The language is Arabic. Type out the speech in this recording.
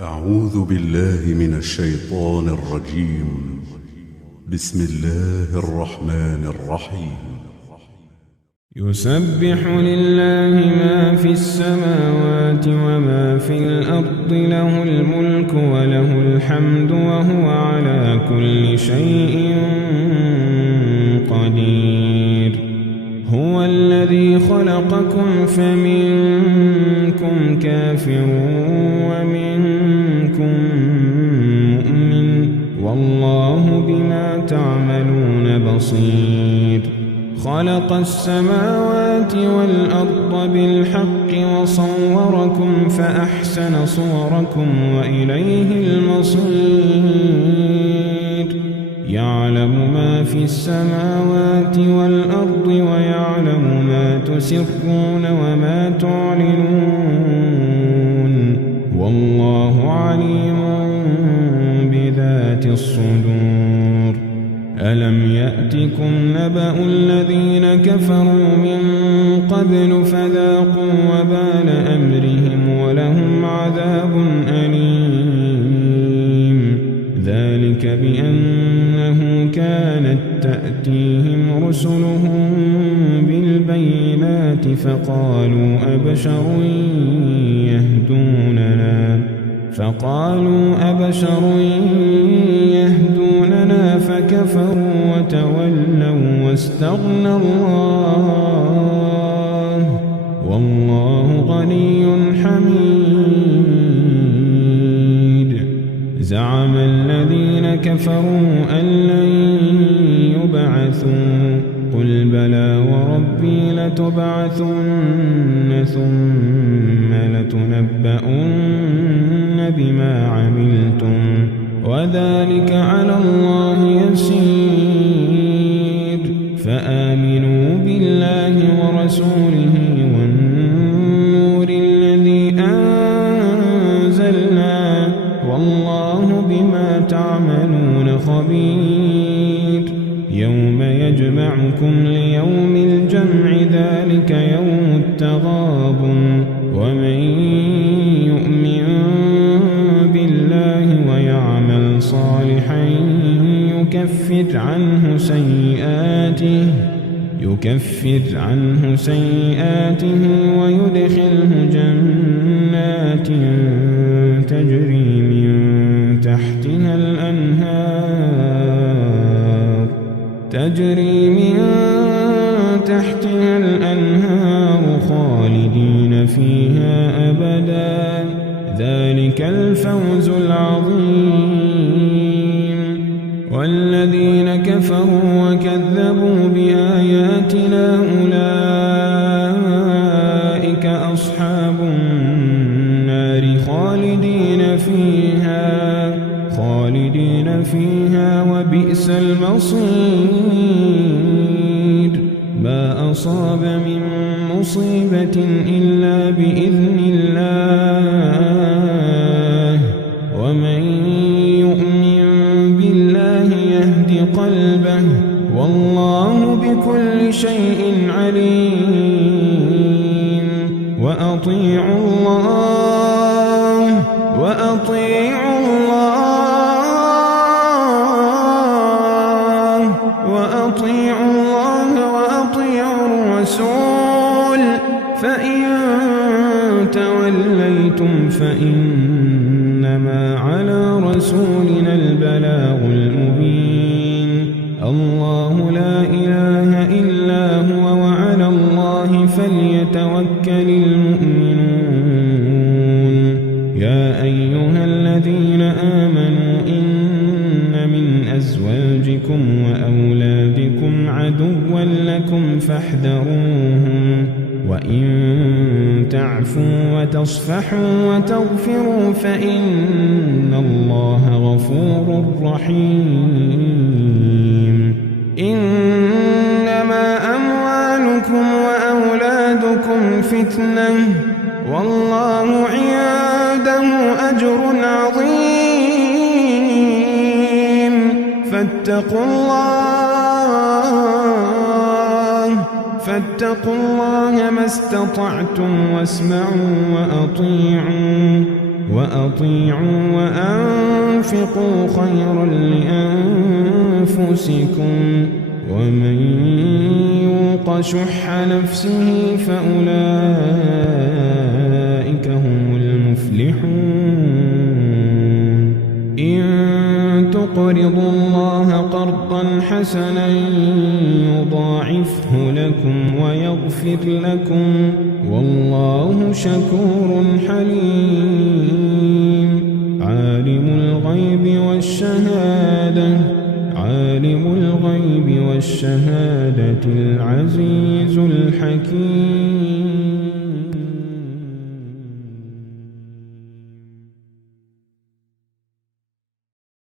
أعوذ بالله من الشيطان الرجيم. بسم الله الرحمن الرحيم. يسبح لله ما في السماوات وما في الأرض، له الملك وله الحمد وهو على كل شيء قدير. هو الذي خلقكم فمنكم كافر ومنكم مؤمن، والله بما تعملون بصير. خلق السماوات والأرض بالحق وصوركم فأحسن صوركم وإليه المصير. يعلم ما في السماوات والأرض ويعلم ما تسرون وما تعلنون، والله عليم بذات الصدور. ألم يأتكم نبأ الذين كفروا من قبل فذاقوا وبال أمرهم ولهم عذاب أليم. ذلك بأنه كانت تأتيهم رسلهم بالبينات فقالوا أبشر يهدوننا فكفروا وتولوا واستغنى الله، والله غني حميد. زعم الذين كفروا أن لن يبعثوا، قل بلى وربي لتبعثن ثم لتنبؤن بما عملتم، وذلك على الله يسير. فآمنوا بالله ورسوله والنور الذي أنزلنا، والله بما تعملون خبير. يوم يجمعكم ليوم الجمع، ذلك يوم التغابن. ومن يؤمن بالله ويعمل صالحا يكفر عنه سيئاته ويدخله جنات تجري من تحتها الأنهار خالدين فيها أبدا، ذلك الفوز العظيم. والذين كفروا وكذبوا بآياتنا أولئك أصحاب النار خالدين فيها وبئس المصير. ما أصاب من مصيبة إلا بإذن الله، ومن يؤمن بالله يهد قلبه، والله بكل شيء عليم. وأطيعوا الله وأطيعوا الرسول، فإن توليتم فإنما على رسولنا البلاغ المبين. الله لا إله إلا هو، وعلى الله فليتوكل المؤمنون. يا أيها الذين آمنوا إن من أزواجكم وأولادكم عدوا لكم فاحذروهم، وإن تعفوا وتصفحوا وتغفروا فإن الله غفور رحيم. إنما أموالكم وأولادكم فتنة، والله عنده أجر عظيم. فاتقوا الله ما استطعتم، واسمعوا وأطيعوا وأطيعوا وأنفقوا خيرا لأنفسكم ومن يوق شح نفسه فأولئك هم المفلحون إن تقرضوا الله قرضا حسنا يضاعفه لكم ويغفر لكم والله شكور حليم عالم الغيب والشهادة العزيز الحكيم